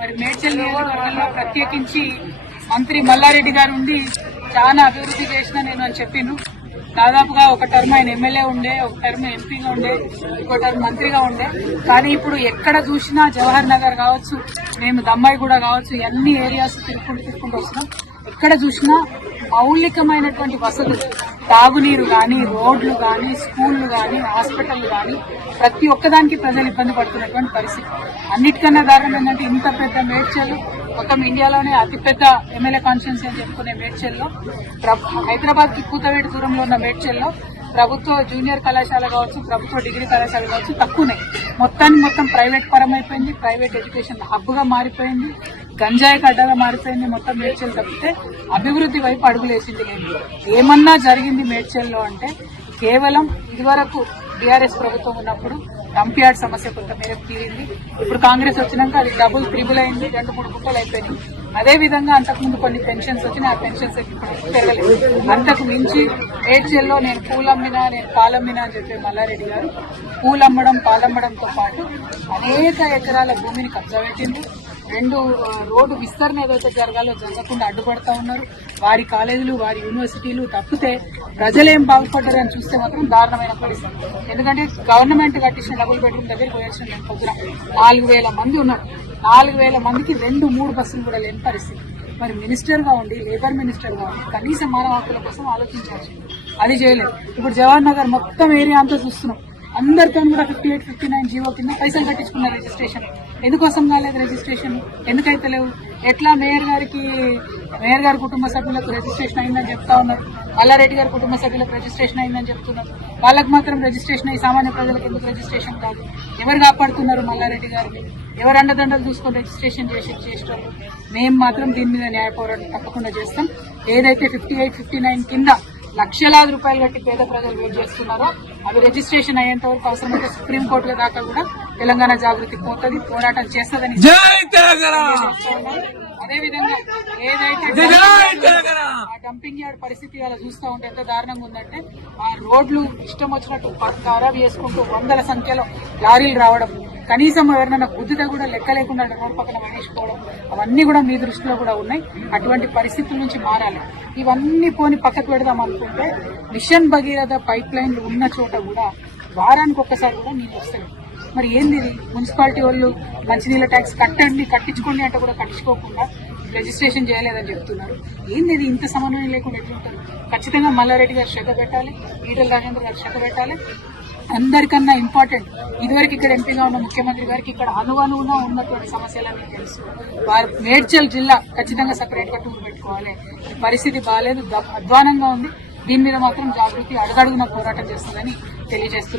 మరి మేడ్చల్ నియోజకవర్గంలో ప్రత్యేకించి మంత్రి మల్లారెడ్డి గారు ఉండి చాలా అభివృద్ధి చేసిన నేను అని చెప్పిండు. దాదాపుగా ఒక టర్మ్ ఆయన ఎమ్మెల్యే ఉండే, ఒక టర్మ్ ఎంపీగా ఉండే, ఇంకో టర్మ్ మంత్రిగా ఉండే. కానీ ఇప్పుడు ఎక్కడ చూసినా జవహర్ నగర్ కావచ్చు, మేము దమ్మాయి కూడా కావచ్చు, అన్ని ఏరియాస్ తిరుక్కుంటూ వస్తున్నాం. ఎక్కడ చూసినా మౌలికమైనటువంటి వసతులు, తాగునీరు గాని, రోడ్లు గాని, స్కూళ్లు గాని, హాస్పిటల్ గాని ప్రతి ఒక్కదానికి ప్రజలు ఇబ్బంది పడుతున్నటువంటి పరిస్థితి. అన్నిటికన్నా దారుణం ఏంటంటే ఇంత పెద్ద మేడ్చల్, మొత్తం ఇండియాలోనే అతిపెద్ద ఎమ్మెల్యే కాన్స్టిట్యున్సీ అని చెప్పుకునే మేడ్చల్లో, హైదరాబాద్ కి కూతవేటి దూరంలో ఉన్న మేడ్చల్లో ప్రభుత్వ జూనియర్ కళాశాల కావచ్చు, ప్రభుత్వ డిగ్రీ కళాశాల కావచ్చు తక్కువనే. మొత్తం ప్రైవేట్ పరం అయిపోయింది. ప్రైవేట్ ఎడ్యుకేషన్ హబ్ గా మారిపోయింది. గంజాయి గడ్డగా మారిపోయింది. మొత్తం మేడ్చల్ తప్పితే అభివృద్ధి వైపు అడుగులేసింది లేదు. ఏమన్నా జరిగింది మేడ్చల్లో అంటే కేవలం ఇదివరకు టీఆర్ఎస్ ప్రభుత్వం ఉన్నప్పుడు డంప్యార్డ్ సమస్య కొంత మేరకు తీరింది. ఇప్పుడు కాంగ్రెస్ వచ్చినాక అది డబుల్ త్రిబుల్ అయింది, 2-3 గుంటలు అయిపోయింది. అదే విధంగా అంతకుముందు కొన్ని పెన్షన్స్ వచ్చినాయి, ఆ పెన్షన్స్ ఇప్పుడు పెరగలేదు. అంతకు మించి మేడ్చల్లో నేను పూలమ్మినా, నేను పాలమ్మినా అని చెప్పే మల్లారెడ్డి గారు పూలమ్మడం, పాలమ్మడంతో పాటు అనేక ఎకరాల భూమిని కబ్జా పెట్టింది. 2 రోడ్డు విస్తరణ ఏదైతే జరగాలో జరగకుండా అడ్డుపడతా ఉన్నారు. వారి కాలేజీలు, వారి యూనివర్సిటీలు తప్పితే ప్రజలేం బాగుపడ్డారని చూస్తే మాత్రం దారుణమైన పరిస్థితి. ఎందుకంటే గవర్నమెంట్ కట్టించిన డబుల్ బెడ్రూమ్ దగ్గరికి పోయాల్సిన నేను పొద్దున 4,000 మంది ఉన్నారు. 4,000 మందికి 2-3 బస్సులు కూడా లేని పరిస్థితి. మరి మినిస్టర్ గా ఉండి, లేబర్ మినిస్టర్ గా ఉండి కనీస మానవ హక్కుల కోసం ఆలోచించాల్సి అది చేయలేదు. ఇప్పుడు జవహర్ నగర్ మొత్తం ఏరియా అంతా చూస్తున్నాం. అందరితో కూడా 58, 59 జీవో కింద పైసలు కట్టించుకున్న రిజిస్ట్రేషన్. ఎందుకోసం కాలేదు రిజిస్ట్రేషన్? ఎందుకైతే లేవు? ఎట్లా మేయర్ గారి కుటుంబ సభ్యులకు రిజిస్ట్రేషన్ అయిందని చెప్తా ఉన్నారు, మల్లారెడ్డి గారి కుటుంబ సభ్యులకు రిజిస్ట్రేషన్ అయిందని చెప్తున్నారు. వాళ్ళకు మాత్రం రిజిస్ట్రేషన్ అయ్యి సామాన్య ప్రజలకు ఎందుకు రిజిస్ట్రేషన్ కాదు? ఎవరు కాపాడుతున్నారు మల్లారెడ్డి గారిని? ఎవరు అండదండలు చూసుకొని రిజిస్ట్రేషన్ చేసేటోళ్ళు? మేము మాత్రం దీని మీద న్యాయ పోరాటం తప్పకుండా చేస్తాం. ఏదైతే 58, 59 కింద లక్షలాది రూపాయలు కట్టి పేద ప్రజలు వెయిట్ చేస్తున్నారో అవి రిజిస్ట్రేషన్ అయ్యేంత వరకు అవసరమైతే సుప్రీంకోర్టుల దాకా కూడా తెలంగాణ జాగృతి పోతుంది, పోరాటం చేస్తుందని. అదేవిధంగా ఏదైతే ఆ డంపింగ్ యార్డ్ పరిస్థితి అలా చూస్తూ ఉంటే ఎంత దారుణంగా ఉందంటే, ఆ రోడ్లు ఇష్టం వచ్చినట్టు ఖరాబ్ చేసుకుంటూ 100ల సంఖ్యలో లారీలు రావడం, కనీసం ఎవరినైనా గుద్దితే కూడా లెక్క లేకుండా రోడ్ పక్కన పడేసుకోవడం, అవన్నీ కూడా మీ దృష్టిలో కూడా ఉన్నాయి. అటువంటి పరిస్థితుల నుంచి మారాలి. ఇవన్నీ పోని పక్కకు పెడదాం అనుకుంటే మిషన్ భగీరథ పైప్ లైన్లు ఉన్న చోట కూడా వారానికి ఒక్కసారి కూడా నీళ్ళు వస్తాయి. మరి ఏంది ఇది? మున్సిపాలిటీ వాళ్ళు మంచినీళ్ళ ట్యాక్స్ కట్టించుకోండి అంటే కూడా కట్టించుకోకుండా రిజిస్ట్రేషన్ చేయలేదని చెప్తున్నారు. ఏంది ఇది? ఇంత సమన్వయం లేకుండా ఎట్లుంటారు? ఖచ్చితంగా మల్లారెడ్డి గారు శ్రద్ధ పెట్టాలి, ఈటెల రాజేంద్ర గారు శ్రద్ధ పెట్టాలి. అందరికన్నా ఇంపార్టెంట్, ఇదివరకు ఇక్కడ ఎంపీగా ఉన్న ముఖ్యమంత్రి గారికి ఇక్కడ అనువనువున ఉన్నటువంటి సమస్యలన్నీ తెలుసు. మేడ్చల్ జిల్లా ఖచ్చితంగా సపరేట్ గా టూర్ పెట్టుకోవాలి. పరిస్థితి బాగాలేదు, అధ్వానంగా ఉంది. దీని మీద మాత్రం జాగృతి అడుగడుగున పోరాటం చేస్తుందని తెలియజేస్తున్నారు.